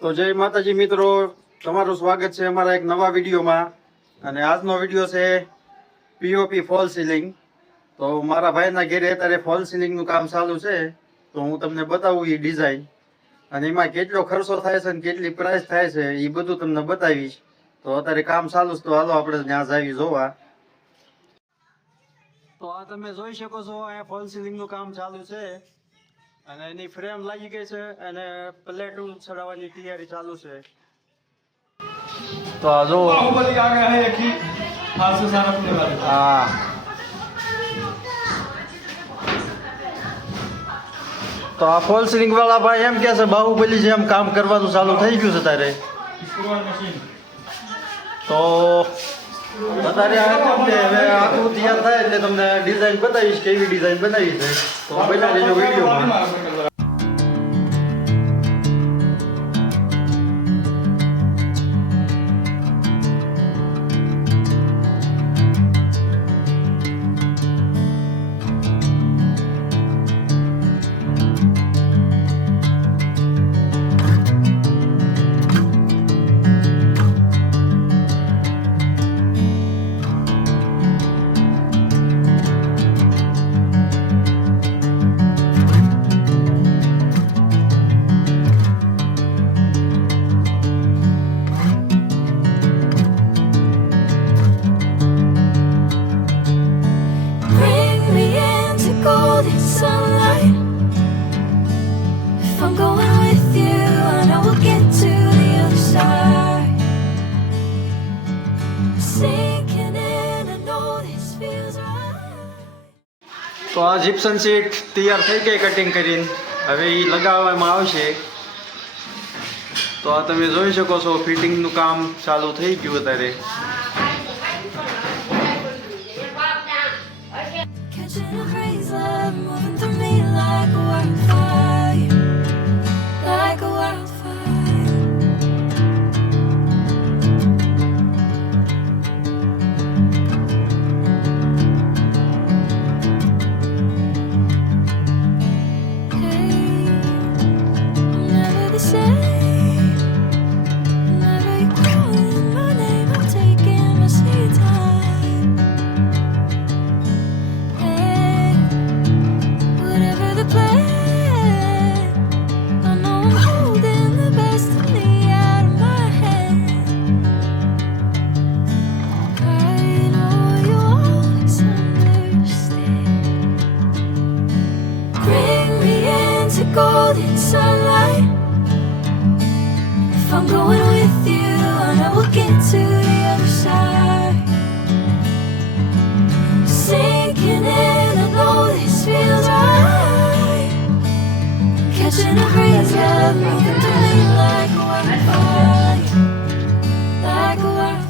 તો જય માતાજી મિત્રો, તમારું સ્વાગત છે અમારા એક નવા વિડીયોમાં. અને આજનો વિડીયો છે પીઓપી ફોલ સીલિંગ. તો મારા ભાઈના ઘરે અત્યારે ફોલ સીલિંગનું કામ ચાલુ છે, તો હું તમને બતાવું એ ડિઝાઇન અને એમાં કેટલો ખર્ચો થાય છે અને કેટલી પ્રાઇસ થાય છે એ બધું તમને બતાવીશ. તો અત્યારે કામ ચાલુ છે, તો હાલો આપણે ત્યાં જાવી જોવા. તો આ તમે જોઈ શકો છો, અહીંયા ફોલ સીલિંગનું કામ ચાલુ છે અને એની ફ્રેમ લાગી ગઈ છે અને પ્લેટ ચડાવવાની તૈયારી ચાલુ છે. તો આ જો बाहुबली आ गया है एक ही हाथ से सारा अपने वाले હા, તો આ ફોલ સીલિંગ વાળા ભાઈ એમ કે છે બાહુબલી જેમ કામ કરવાનું ચાલુ થઈ ગયું છે તારે. स्क्रू मशीन તો અત્યારે હવે આખું તૈયાર થાય એટલે તમને ડિઝાઇન બતાવીશ, કેવી ડિઝાઇન બનાવી છે. તો બના લેજો વિડીયોમાં. Bring me into golden sunlight. If I'm going with you, I know we'll get to the other side. Sinking in, I know this feels right. તો આ જીપ્સન શીટ તૈયાર થઈ ગઈ કટિંગ કરીને, હવે એ લગાવવામાં આવશે. તો આ તમે જોઈ શકો છો ફિટિંગનું કામ ચાલુ થઈ ગયું અત્યારે. Catching a breeze, love moving through me like a wildfire, like a wildfire. Hey, I'm never the same. Whenever you're calling my name, I'm taking my sweet time. Hey, whatever the plan, I know I'm holding the best of me out of my hand. I know you always understand. Bring me into golden sunlight. If I'm going with you, I know we'll get to the other side. Sinking in, I know this feels right. Catching a breeze, love moving through me like a wildfire, like a wildfire.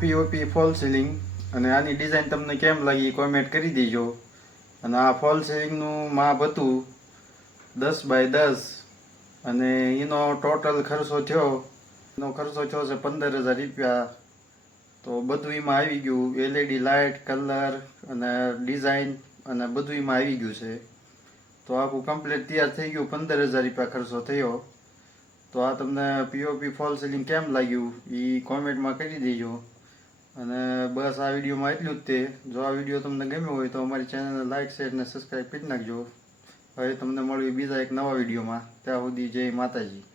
POP fall ceiling અને આની design તમને કેમ લાગી comment કરી દેજો. અને આ fall સીલિંગનું માપ હતું 10 બાય 10 અને એનો ટોટલ ખર્ચો થયો છે 15,000 રૂપિયા. તો બધું એમાં આવી ગયું, LED લાઇટ, કલર અને ડિઝાઇન અને બધું એમાં આવી ગયું છે. તો આખું કમ્પ્લીટ તૈયાર થઈ ગયું, 15,000 રૂપિયા ખર્ચો થયો. તો આ તમને પીઓપી ફોલ સીલિંગ કેમ લાગ્યું એ કોમેન્ટમાં કરી દેજો. અને બસ આ વિડીયોમાં એટલું જ તે. જો આ વિડીયો તમને ગમ્યો હોય તો અમારી ચેનલને લાઇક, શેર અને સબસ્ક્રાઈબ કરી નાખજો. હવે તમને મળવી બીજા એક નવા વિડીયોમાં. ત્યાં સુધી જય માતાજી.